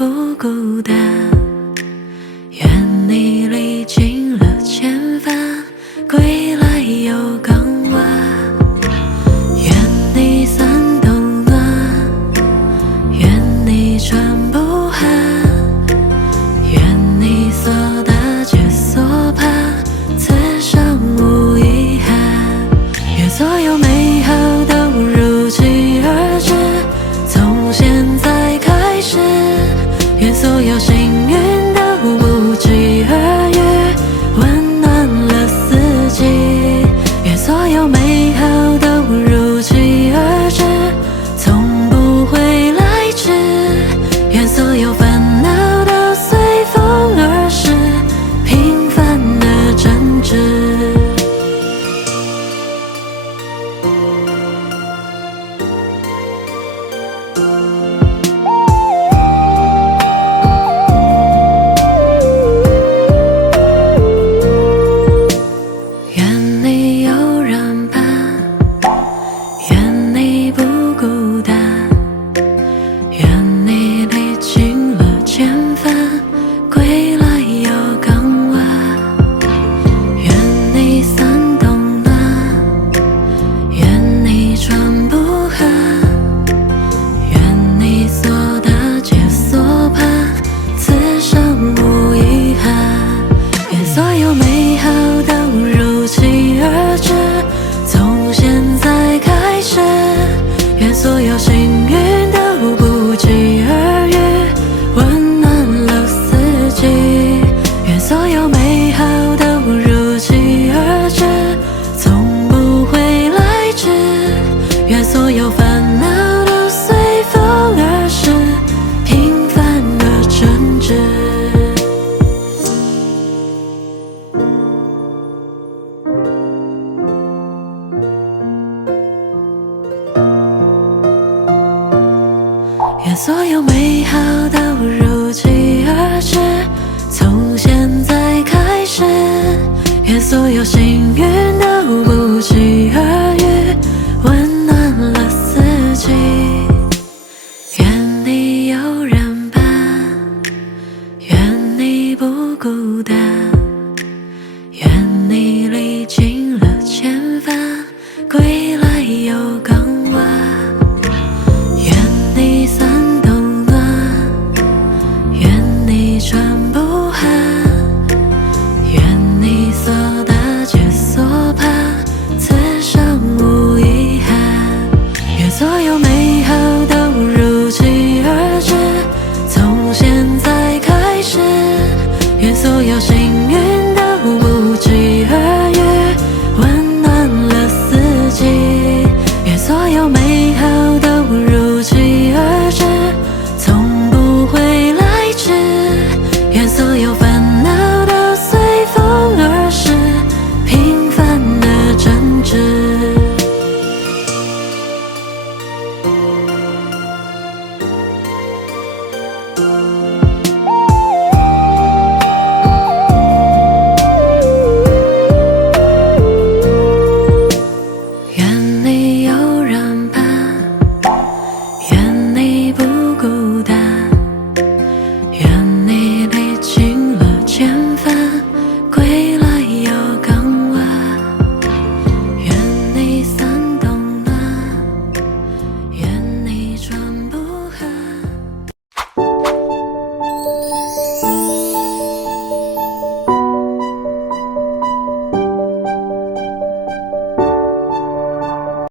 不孤单，愿你历经了千帆，归来又港湾。愿你伞冬暖，愿你船不寒，愿你所得皆所盼，此生无遗憾。愿所有美好都如期而至，从现在开始。愿所有幸运都不期而遇，温暖了四季。愿所有美好都如期而至，从不会来迟。愿所有烦恼都随风而逝，平凡的真挚。愿你悠然伴，愿你不孤单，愿你历经了千帆，归来又港湾。愿你伞冬暖，愿你船不寒，愿你所得皆所盼，此生无遗憾。愿所有美好都如期而至，从现在开始。愿所有幸运都不期而遇，温暖了四季。愿所有美好都如期而至，从不会来迟。愿所有烦恼都随风而逝，平凡而真挚。愿所有美好都如期而至，从现在开始。愿所有幸运都不期而